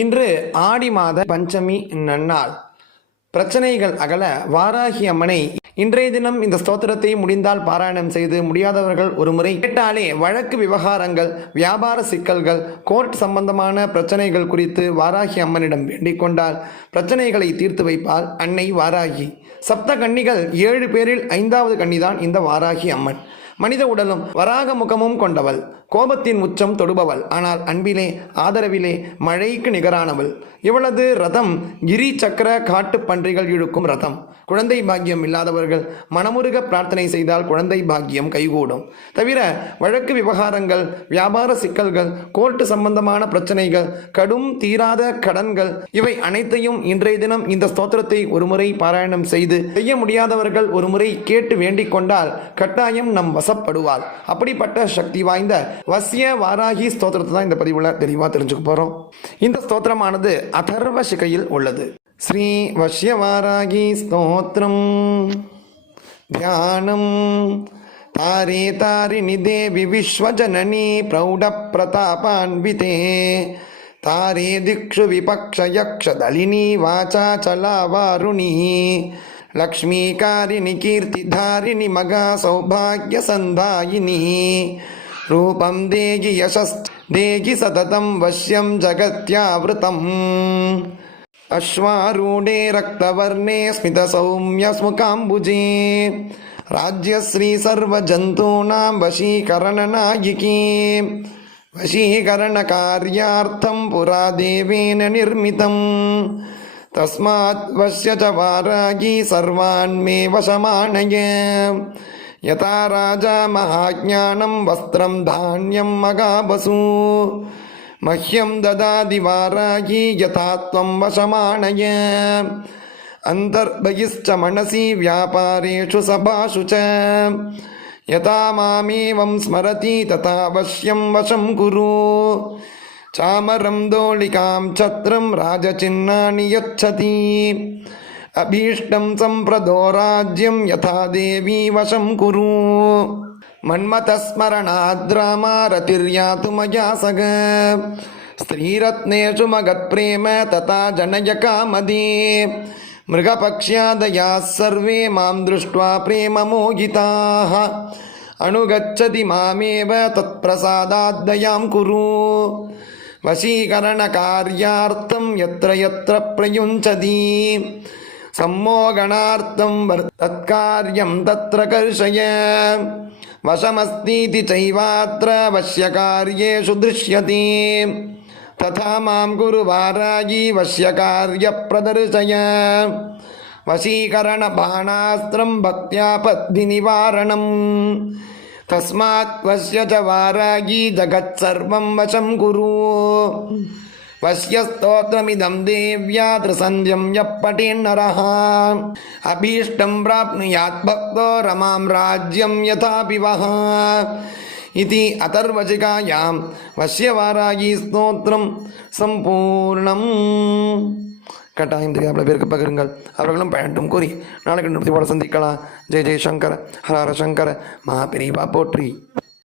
இன்று ஆடி மாத பஞ்சமி நன்னாள். பிரச்சனைகள் அகல வாராகி அம்மனை இன்றைய தினம் இந்த ஸ்தோத்திரத்தை முடிந்தால் பாராயணம் செய்து முடியாதவர்கள் ஒரு முறை கேட்டாலே வழக்கு விவகாரங்கள் வியாபார சிக்கல்கள் கோர்ட் சம்பந்தமான பிரச்சனைகள் குறித்து வாராகி அம்மனிடம் வேண்டிக் கொண்டால் பிரச்சனைகளை தீர்த்து வைப்பால் அன்னை வாராகி. சப்த கன்னிகள் ஏழு பேரில் ஐந்தாவது கன்னிதான் இந்த வாராகி அம்மன். மனித உடலும் வராக முகமும் கொண்டவள். கோபத்தின் உச்சம் தொடுபவள். ஆனால் அன்பிலே ஆதரவிலே மழைக்கு நிகரானவள். இவளது ரதம் கிரி சக்கர காட்டு பன்றிகள் இழுக்கும் ரதம். குழந்தை பாக்கியம் இல்லாதவர்கள் மனமுருக பிரார்த்தனை செய்தால் குழந்தை பாக்கியம் கைகூடும். தவிர வழக்கு விவகாரங்கள் வியாபார சிக்கல்கள் கோர்ட்டு சம்பந்தமான பிரச்சனைகள் கடும் தீராத கடன்கள் இவை அனைத்தையும் இன்றைய தினம் இந்த ஸ்தோத்திரத்தை ஒருமுறை பாராயணம் செய்து செய்ய முடியாதவர்கள் ஒருமுறை கேட்டு வேண்டிக் கொண்டால் கட்டாயம் நம் வசப்படுவார் அப்படிப்பட்ட சக்தி வாய்ந்த வசிய வாராகி ஸ்தோத்திரத்தை தான் இந்த பதிவில் தெளிவாக தெரிஞ்சுக்க போகிறோம் இந்த ஸ்தோத்திரமானது அதர்வ சிகையில் உள்ளது. ஸ்ரீ வசிய வாராகி ஸ்தோத்திரம். தியானம். தாரே தாரிணி தேவி விஸ்வஜனனி பிரௌட பிரதாபான்விதே தாரே திக்ஷு விபக்ஷ யக்ஷதலினி வாசாச்சலா வாருணி. லக்ஷ்மீகாரிணி கீர்த்திதாரிணி மகா சௌபாகிய சந்தாயினி. ரூபம் தேகி யசஸ் தேகி சததம் வஷ்யம் ஜகத்யாவிருதம் अश्वारूढे रक्तवर्णे स्मितसौम्यस्मुकाम्बुजे राज्यश्री सर्वजन्तूनां वशीकरणनायिकी वशीकरणकार्यार्थं पुरा देवेन निर्मितम् तस्मात् वश्य च वारागी सर्वान् मे वशमानय यथा राजा महाज्ञानं वस्त्रं धान्यं मगाबसु मह्यं ददाति वाराही यथा त्वं वशमानय अन्तर्बहिश्च मनसि व्यापारेषु सभाषु च यथा मामेवं स्मरति तथा वश्यं वशं कुरु चामरं दोलिकां छत्रं राजचिह्नानि यच्छति अभीष्टं सम्प्रदो राज्यं यथा देवी वशं कुरु मन्मथस्मरणाद्रामारतिर्यातु मया सग स्त्रीरत्नेषु मगत्प्रेम तथा जनयकामदी मृगपक्ष्यादयाः सर्वे मां दृष्ट्वा प्रेममोहिताः अनुगच्छति मामेव तत्प्रसादाद्दयां कुरु वशीकरणकार्यार्थं यत्र यत्र प्रयुञ्चति सम्मोगणार्थं वर् तत्कार्यं तत्र कर्षय वशमस्तीति चैवात्र वश्यकार्येषु दृश्यते तथा मां कुरु वारागी वश्यकार्यप्रदर्शय वशीकरणबाणास्त्रं भक्त्यापद्धिनिवारणम् तस्मात् वश्य च वारागी जगत्सर्वं वशं कुरु वश्य स्तोत्रमिदं देव्या त्रिसन्ध्यं यः पठेन्नरः अभीष्टं प्राप्नुयात् भक्तो रमां राज्यं यथापि वः इति अथर्वचिकायां वश्यवारागी ஸ்தோத்திரம் சம்பூர்ணம் கட்டாயம் தெரியாத பேருக்கு பகிருங்கள் அவர்களும் பயண்டும் கூறி நாளைக்கு நிறுத்தி போல சந்திக்கலாம் ஜெய் ஜெய் சங்கர ஹர ஹர சங்கர மகாபிரிவா போற்றி